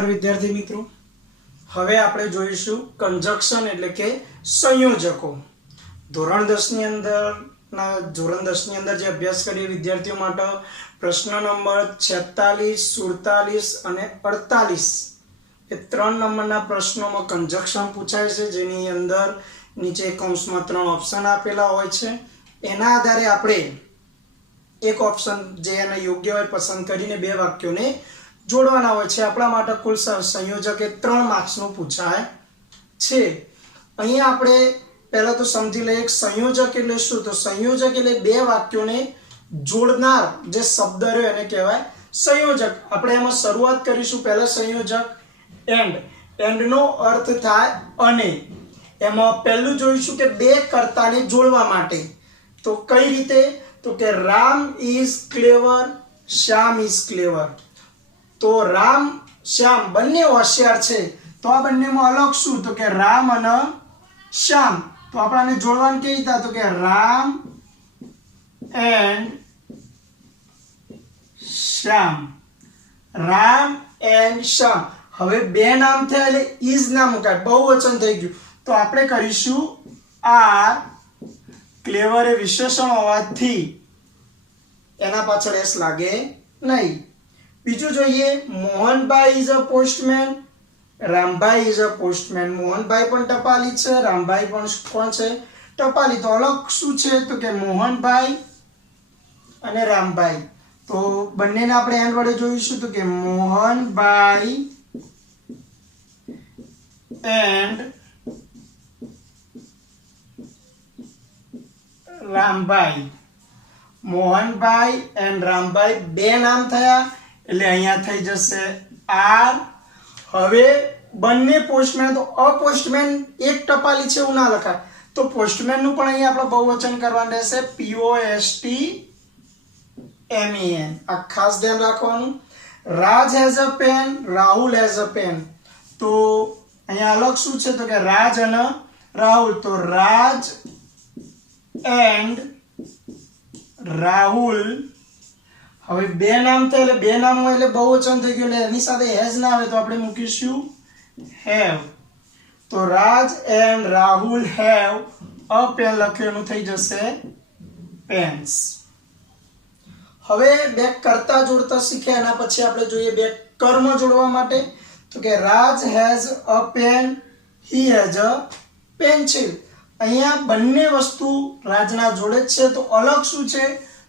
વિદ્યાર્થી મિત્રો, હવે આપણે જોઈશું કંજક્શન એટલે કે સંયોજકો. ધોરણ 10 ની અંદર જે અભ્યાસ કરીએ વિદ્યાર્થીઓ માટે પ્રશ્ન નંબર 46, 47 અને 48 એ 3 નંબરના પ્રશ્નોમાં કંજક્શન પૂછાય છે, જેની અંદર નીચે કૌંસમાં 3 ઓપ્શન આપેલા હોય છે. એના આધારે આપણે એક ઓપ્શન જે એને યોગ્ય હોય પસંદ કરીને બે વાક્યોને જોડવાના હોય છે. આપણા માટે કુલ સંયોજક એ 3 માર્ક્સનું પૂછાય છે. અહીંયા આપણે પહેલા તો સમજી લઈએ સંયોજક એટલે શું. તો સંયોજક એટલે બે વાક્યોને જોડનાર જે શબ્દ રહ્યો એને કહેવાય સંયોજક. આપણે એમાં શરૂઆત કરીશું. પહેલા સંયોજક એન્ડ નો અર્થ થાય અને. એમાં પહેલું જોઈશું કે બે કર્તાને જોડવા માટે. તો કઈ રીતે? તો કે Ram is clever, Shyam is clever. તો રામ શ્યામ બંને હોશિયાર છે. તો આ બંનેમાં અલગ શું? તો કે રામ અને શ્યામ. તો આપણને જોડવાનું કેવી રીતે? તો કે રામ એન્ડ શ્યામ. રામ એન્ડ શ્યામ. હવે બે નામ થયા એટલે ઇઝ ના મુકાય, બહુવચન થઈ ગયું. તો આપણે કરીશું આર. ક્લેવર એ વિશેષણ હોવાથી એના પાછળ એસ લાગે નહીં. બીજું જોઈએ, Mohanbhai is a postman, Rambhai is a postman. Mohanbhai પણ ટપાલી છે, રામભાઈ પણ કોણ છે? ટપાલી. તો અલગ શું છે? તો કે મોહનભાઈ અને રામભાઈ. તો બંનેને આપણે એન્ડ વડે જોઈશું. તો કે મોહનભાઈ એન્ડ રામભાઈ. મોહનભાઈ એન્ડ રામભાઈ બે નામ થયા એટલે અહીંયા થઈ જશે આર. હવે બંને પોસ્ટમેન. તો અપોસ્ટમેન એક ટપાલી છે એવું ના લખાય. તો પોસ્ટમેન નું પણ અહીંયા આપણે બહુવચન કરવાનું રહેશે, POSTMEN. આ ખાસ ધ્યાન રાખવાનું. Raj has a pen, Rahul has a pen. તો અહીંયા અલગ શું છે? તો કે રાજ અને રાહુલ. તો રાજ એન્ડ રાહુલ. હવે બે નામ થાય એટલે બે નામ હોય એટલે બહુવચન થઈ ગયું, એટલે એની સાથે હેઝ ના આવે તો આપણે મૂકીશું હેવ. તો Raj and Rahul have a pen લખેલું થઈ જશે પેન્સ. હવે બે કર્તા જોડતા શીખ્યા. એના પછી આપણે જોઈએ બે કર્મ જોડવા માટે. તો કે Raj has a pen, he has a pencil. અહીંયા બંને વસ્તુ રાજના જોડે જ છે. તો અલગ શું છે?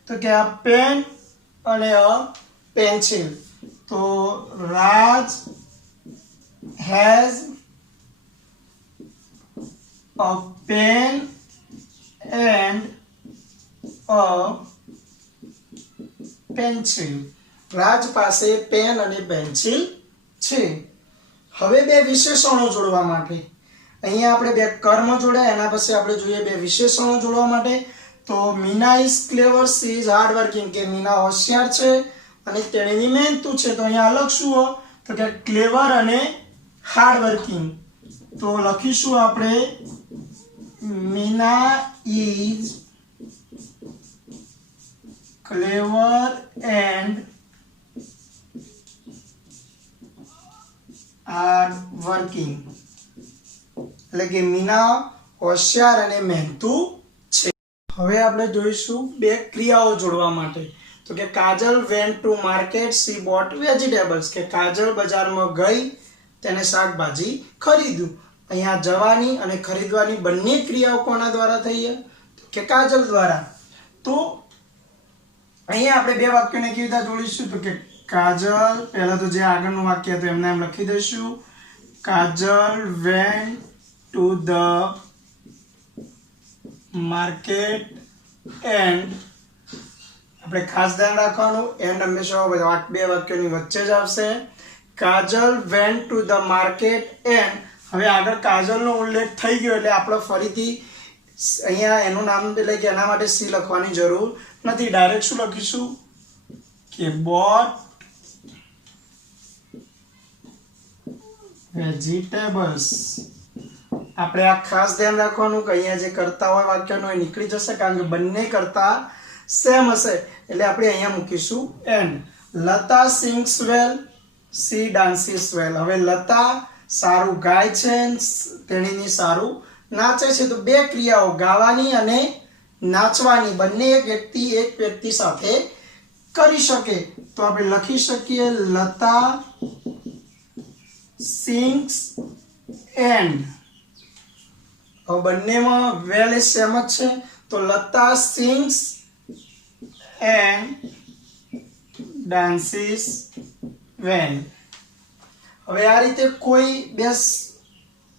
તો કે આ પેન અને અ પેન્સિલ. તો Raj has a pen and a pencil. Raj પાસે પેન અને પેન્સિલ છે. હવે બે વિશેષણો જોડવા માટે અહીંયા આપણે બે કર્મ જોડ્યા. એના પછી આપણે જોઈએ બે વિશેષણો જોડવા માટે. તો Meena is clever, she is hard working. કે મીના હોશિયાર છે અને તેણીની મહેનતુ છે. તો અહીંયા અલગ શું હોય? તો કે ક્લેવર અને હાર્ડ વર્કિંગ. તો લખીશું આપણે Meena is clever and hard working. એટલે કે મીના હોશિયાર અને મહેનતુ છે. હવે આપણે જોઈશું બે ક્રિયાઓ જોડવા માટે. તો કે Kajal went to market, she bought vegetables. કે કાજલ બજારમાં ગઈ, તેને શાકભાજી ખરીદ્યું. અહીંયા જવાની અને ખરીદવાની બંને ક્રિયાઓ કોના દ્વારા થઈ? તો કે કાજલ દ્વારા. તો અહીંયા આપણે બે વાક્યોને કેવી રીતે જોડીશું? તો કે કાજલ, પહેલા તો જે આગળનું વાક્ય હતું એમને એમ લખી દઈશું. કાજલ vent to the market and. આપણે ખાસ ધ્યાન રાખવાનું, એન્ડ હંમેશા બે વાક્યોની વચ્ચે જ આવશે. Kajal went to the market and. હવે આગળ કાજલનો ઉલ્લેખ થઈ ગયો એટલે આપણે ફરીથી અહીંયા એનું નામ એટલે કે એના માટે સી લખવાની જરૂર નથી. ડાયરેક્ટ શું લખીશું? કે બોટ વેજીટેબલ્સ. આપણે આ ખાસ ધ્યાન રાખવાનું કે અહીંયા જે કરતા હોય વાક્યનો એ નીકળી જશે, કારણ કે બંને કરતા સેમ હશે એટલે આપણે અહીંયા મૂકીશું and. Lata sings well, she dances well. હવે લતા સારું ગાય છે, તેણીની સારું નાચે છે. તો બે ક્રિયાઓ ગાવાની અને નાચવાની બંને એક વ્યક્તિ સાથે કરી શકે. તો આપણે લખી શકીએ લતા સિંગ્સ એન્ડ. હવે બંનેમાં વેલ એ સેમ જ છે. તો Lata sings and dances well. હવે આ રીતે કોઈ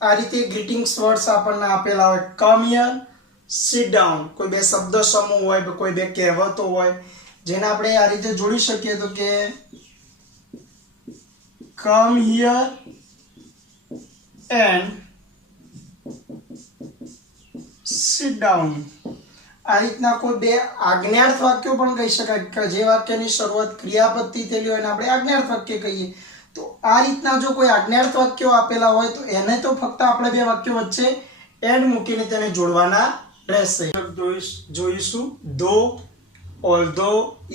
આ રીતે ગ્રીટિંગ્સ વર્ડ્સ આપણને આપેલા હોય. Come here, sit down. કોઈ બે શબ્દ સમૂહ હોય, કોઈ બે કહેવતો હોય જેને આપણે આ રીતે જોડી શકીએ. તો કે come here and sit down. આ રીતના કોઈ બે આજ્ઞાર્થ વાક્યો પણ કહી શકાય કે જે વાક્યની શરૂઆત ક્રિયાપદથી થયેલી હોય એને આપણે આજ્ઞાર્થ વાક્ય કહીએ. તો આ રીતના જો કોઈ આજ્ઞાર્થ વાક્યો આપેલા હોય તો એને તો ફક્ત આપણે બે વાક્યો વચ્ચે એન્ડ મૂકીને તેને જોડવાના રહેશે. જોઈશું ધો, ઓલ્ધો,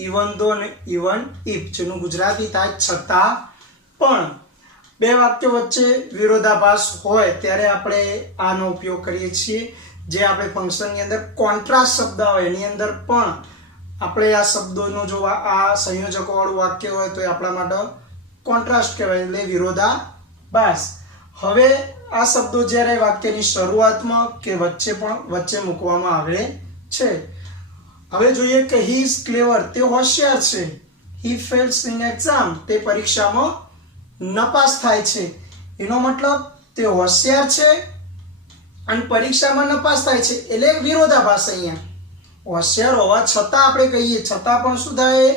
ઇવન ધો અને ઇવન ઇફ, જેનું ગુજરાતી થાય છતાં પણ. બે વાક્યો વચ્ચે વિરોધાભાસ હોય ત્યારે આપણે આનો ઉપયોગ કરીએ છીએ. જે આપણે ફંક્શનની અંદર કોન્ટ્રાસ્ટ શબ્દ હોય એની અંદર પણ આપણે આ શબ્દોનો જો આ સંયોજકો વાળું વાક્ય હોય તો એ આપણા માટે કોન્ટ્રાસ્ટ કહેવાય, એટલે વિરોધાભાસ. હવે આ શબ્દો જ્યારે વાક્યની શરૂઆતમાં કે વચ્ચે મૂકવામાં આવે છે. હવે જોઈએ કે હી ઇઝ ક્લેવર, તે હોશિયાર છે. હી ફેલ્સ ઇન એક્ઝામ, તે પરીક્ષામાં નપાસ થાય છે. એનો મતલબ તે હોશિયાર છે અને પરીક્ષામાં નપાસ થાય છે, એટલે વિરોધાભાસ. અહીંયા હોશિયાર હોવા છતાં આપણે કહીએ છતાં પણ શું થાય?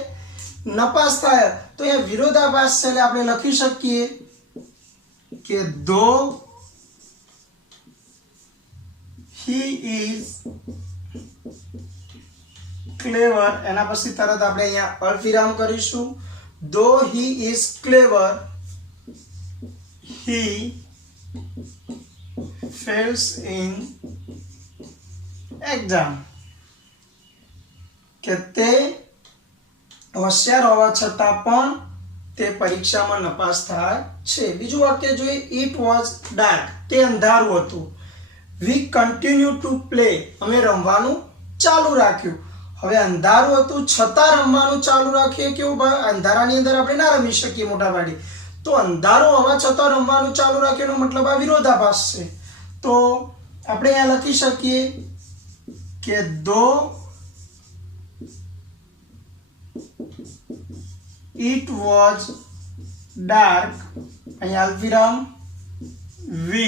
નપાસ થાય. તો અહીંયા વિરોધાભાસ છે એટલે આપણે લખી શકીએ કે ધો હી ઇઝ ક્લેવર, એના પછી તરત આપણે અહીંયા અલ્પવિરામ કરીશું. ધો he is clever, he fails in exam. કે તે હોશિયાર હોવા છતાં પણ તે પરીક્ષામાં નપાસ થાય છે. બીજું વાક્ય જોઈએ, it was dark, તે અંધારું હતું. we continue to play, અમે રમવાનું ચાલુ રાખ્યું. હવે અંધારું હતું છતાં રમવાનું ચાલુ રાખીએ કેવું? અંધારાની અંદર આપણે ના રમી શકીએ મોટા ભાગે. તો અંધારું હોવા છતાં રમવાનું ચાલુ રાખીએનો મતલબ આ વિરોધાભાસ છે. તો આપણે અહીંયા લખી શકીએ કે ધો it was dark, અહીંયા અલ્પવિરામ, we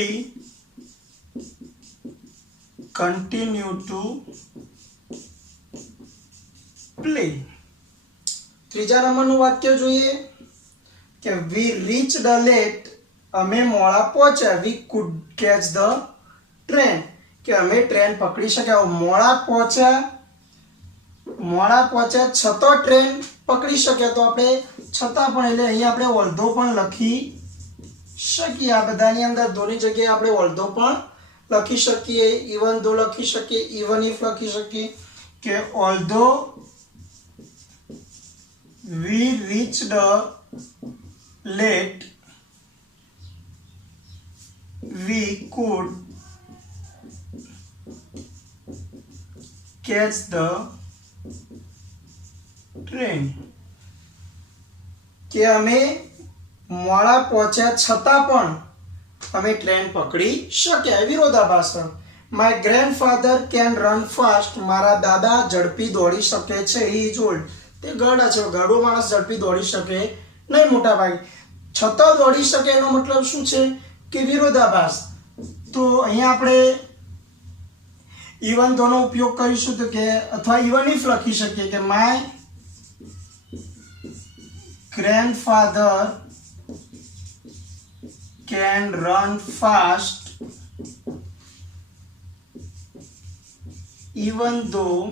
continue to play. ત્રીજા નંબરનું વાક્ય જોઈએ કે we reached late, અમે મોડા પહોંચ્યા. we could catch the train, કે અમે ટ્રેન પકડી શક્યા. મોડા પહોંચ્યા છતાં ટ્રેન પકડી શક્યા. તો આપણે છતાં પણ એટલે અહીંયા આપણે ઓલ્ધો પણ લખી શકીએ. આ બધાની અંદર ધોની જગ્યાએ આપણે ઓલ્ધો પણ લખી શકીએ, ઇવન ધો લખી શકીએ, ઇવન ઇફ લખી શકીએ. કે ઓલ્ધો we reached late, we could catch the train. કે અમે મોડા પહોંચ્યા છતાં પણ અમે ટ્રેન પકડી શક્યા. વિરોધાભાસ. My grandfather can run fast, મારા દાદા ઝડપી દોડી શકે છે. હી ઇઝ ઓલ્ડ, તે ગરડા છે. ગરડો માણસ ઝડપી દોડી શકે નહીં મોટા ભાગે. છતાં દોડી શકે એનો મતલબ શું છે? કે વિરોધાભાસ. તો અહીંયા આપણે ઇવન ધોનો ઉપયોગ કરીશું તો કે અથવા ઇવન ઇફ લખી શકીએ કે my grandfather can run fast even though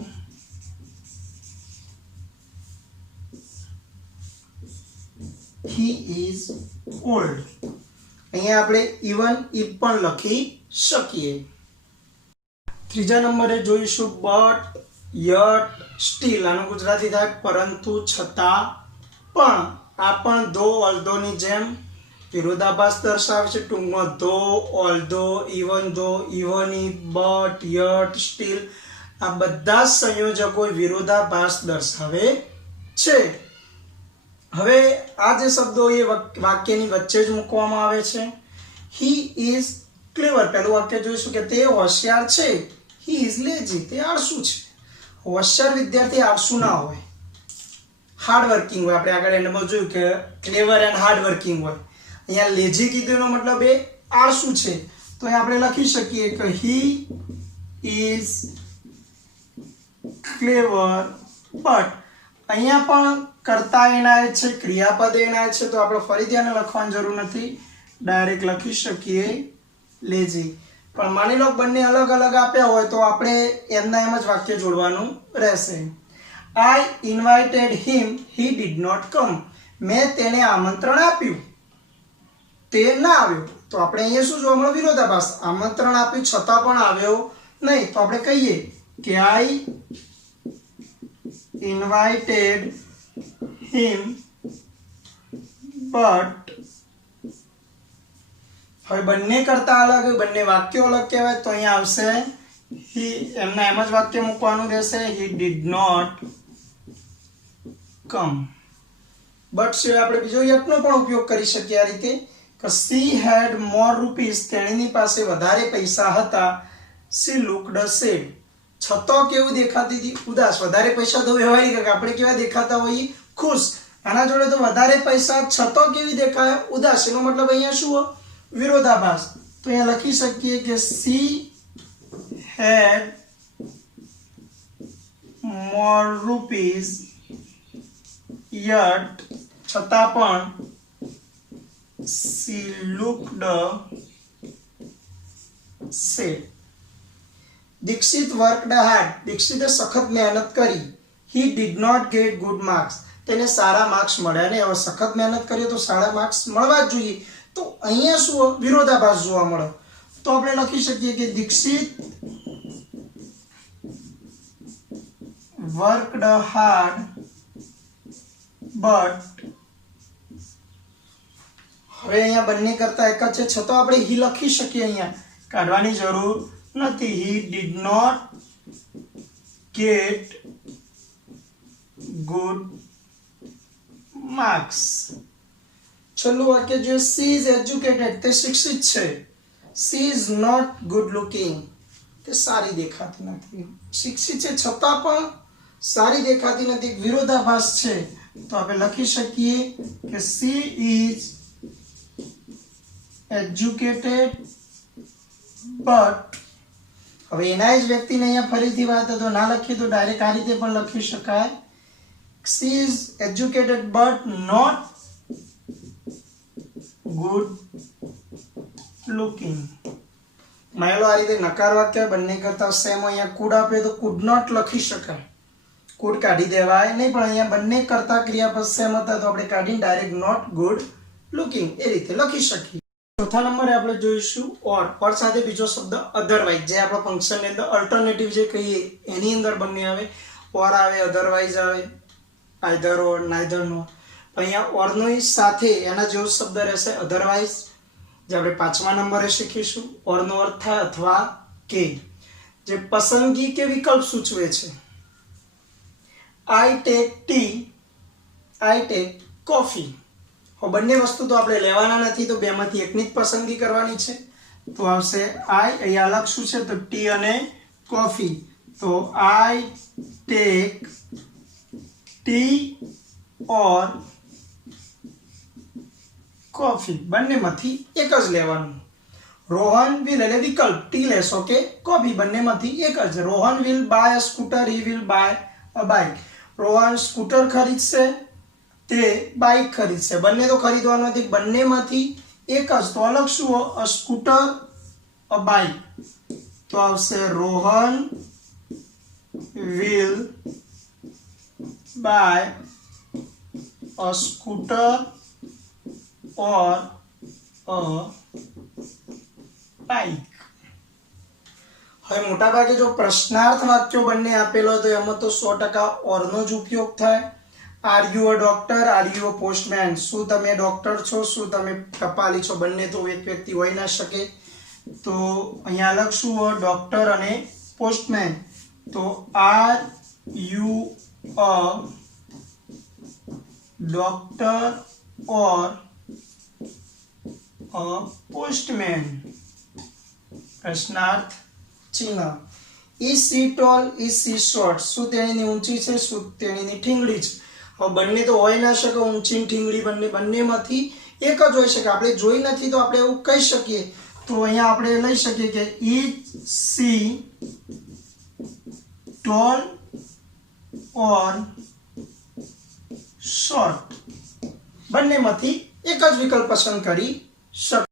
he is old. અહીંયા આપણે ઇવન ઇફ પણ લખી શકીએ. ત્રીજા નંબરે જોઈશું બટ, યટ, સ્ટીલ. આનું ગુજરાતી થાય પરંતુ, છતાં પણ. આ પણ ધો ઓલ્ધોની જેમ વિરોધાભાસ દર્શાવે છે ટૂંકમાં though although even though even if but yet still આ બધા સંયોજકો વિરોધાભાસ દર્શાવે છે. હવે આ જે શબ્દો એ વાક્યની વચ્ચે જ મૂકવામાં આવે છે. હી ઇઝ ક્લેવર પહેલું વાક્ય જોઈશું કે તે હોશિયાર છે. હી ઇઝ લેઝી તે આળસુ છે. હોશિયાર વિદ્યાર્થી આળસુ ના હોય, હાર્ડ વર્કિંગ હોય. આપણે આગળ એન્ડમાં જોયું કે ક્લેવર એન્ડ હાર્ડ વર્કિંગ હોય. અહીંયા લેઝી કીધું એનો મતલબ એ આળસુ છે. તો અહીં આપણે લખી શકીએ કે હી ઇઝ ક્લેવર બટ અહીંયા પણ કર્તા એનાય છે, ક્રિયાપદ એનાય છે, તો આપણે ફરીથી આને લખવાની જરૂર નથી, ડાયરેક્ટ લખી શકીએ લેઝી. પણ માની લો બંને અલગ અલગ આપ્યા હોય તો આપણે એમના એમ જ વાક્ય જોડવાનું રહેશે. I invited him he did not come મેં તેને આમંત્રણ આપ્યું તે ના આવ્યો. તો આપણે અહીંયા શું જોવા મળે વિરોધાભાસ. આમંત્રણ આપ્યું છતાં પણ આવ્યો નહીં. તો આપણે કહીએ કે આઈ ઇન્વાઇટેડ હિમ બટ હવે બંને કરતા અલગ બંને વાક્યો અલગ કહેવાય તો અહીંયા આવશે હી એમના એમ જ વાક્ય મૂકવાનું રહેશે he did not come. But સિવાય આપણે બીજો યટનો પણ ઉપયોગ કરી શકીએ આ રીતે કે સી હેડ મોર રૂપીસ તેણીની પાસે વધારે પૈસા હતા. સી લુકડ સેડ છતાં કેવું દેખાતી હતી? ઉદાસ. વધારે પૈસા તો વ્યવહારિક કે આપણે કેવા દેખાતા હોઈએ? ખુશ. આના જોડે તો વધારે પૈસા છતાં કેવી દેખાય? ઉદાસ. એનો મતલબ અહીંયા શું વિરોધાભાસ. તો અહીંયા લખી શકીએ કે she had more rupees yet છતાં પણ she looked sad. Dikshit worked hard દીક્ષિતે સખત મહેનત કરી. He did not get good marks તેને સારા માર્ક્સ મળ્યા ને. હવે સખત મહેનત કરીએ તો સારા માર્ક્સ મળવા જ જોઈએ. તો અહીંયા શું વિરોધાભાસ જોવા મળે. તો આપણે લખી શકીએ કે દીક્ષિત વર્કડ હાર્ડ બટ હવે અહીંયા બંને કરતા એક જ છે છતાં આપણે હી લખી શકીએ, અહીંયા કાઢવાની જરૂર નથી. He did not get good marks. છેલ્લું વાક્ય જો સી ઇઝ એજ્યુકેટેડ તે શિક્ષિત છે. She is not good looking તે સારી દેખાતી નથી. શિક્ષિત છે છતાં પણ સારી દેખાતી નથી, વિરોધાભાસ છે. તો આપણે લખી શકીએ કે સી ઇઝ એજ્યુકેટેડ બટ હવે એના જ વ્યક્તિને અહીંયા ફરીથી વાત તો ના લખીએ તો ડાયરેક્ટ આ રીતે પણ લખી શકાય. She is educated but not good looking. માની લો આ રીતે નકાર વાક્ય બંને કરતા સેમ અહીંયા કુડ આપે તો કુડ નોટ લખી શકાય, કુડ કાઢી દેવાય નહીં. પણ અહીંયા બંને કરતા ક્રિયાપદ સેમ હતા તો આપણે કાઢીને ડાયરેક્ટ નોટ ગુડ લુકિંગ એ રીતે લખી શકીએ. ચોથા નંબરે આપણે જોઈશું ઓર. ઓર સાથે બીજો શબ્દ અધરવાઇઝ જે આપણા ફંક્શનની અંદર અલ્ટરનેટિવ જે કહીએ એની અંદર બંને આવે. ઓર આવે, અધરવાઇઝ આવે, આઈધર ઓર, નાઈધર નો. અહીંયા ઓરનો સાથે એના જેવો શબ્દ રહેશે અધરવાઇઝ જે આપણે 5મા નંબરે શીખીશું. ઓરનો અર્થ થાય અથવા કે, જે પસંદગી કે વિકલ્પ સૂચવે છે. I take T, I take coffee. બંને વસ્તુ તો આપણે લેવાના નથી તો બેમાંથી એકની જ પસંદગી કરવાની છે. તો આવશે આઈ. અહીંયા અલગ શું છે તો ટી અને કોફી. તો I take T or coffee બંનેમાંથી એક જ લેવાનું. રોહન વિલ એટલે વિકલ્પ ટી લેશો કે કોફી બંનેમાંથી એક જ. Rohan will buy a scooter, he will buy a bike. Rohan scooter ખરીદશે, તે બાઇક ખરીદશે. બંને તો ખરીદવાનું નથી, બંનેમાંથી એક જ. તો અલગ શું અ સ્કૂટર અ બાઇક. તો આવશે Rohan will buy a scooter or a bike. હવે મોટાભાગે જો પ્રશ્નાર્થ વાક્યો બંને આપેલો હોય તો એમાં તો 100% ઓરનો જ ઉપયોગ થાય. R you a doctor, R you a postman? શું તમે ડોક્ટર છો, શું તમે ટપાલી છો? બંને તો એક વ્યક્તિ હોઈ ના શકે. તો અહીંયા લખશું ડોક્ટર અને પોસ્ટમેન. તો are you a doctor or a postman? પ્રશ્નાર્થ ચિહ્ન. Is she tall, is she short? શું તેણીની ઊંચી છે, શું તેણીની ઠીંગડી છે? હવે બંને તો હોય ના શકે, ઊંચી ને ઠીંગડી બંનેમાંથી એક જ હોઈ શકે. આપણે જોઈ નથી તો આપણે એવું કહી શકીએ. તો અહીંયા આપણે લઈ શકીએ કે is she tall or short? બંનેમાંથી એક જ વિકલ્પ પસંદ કરી શકો.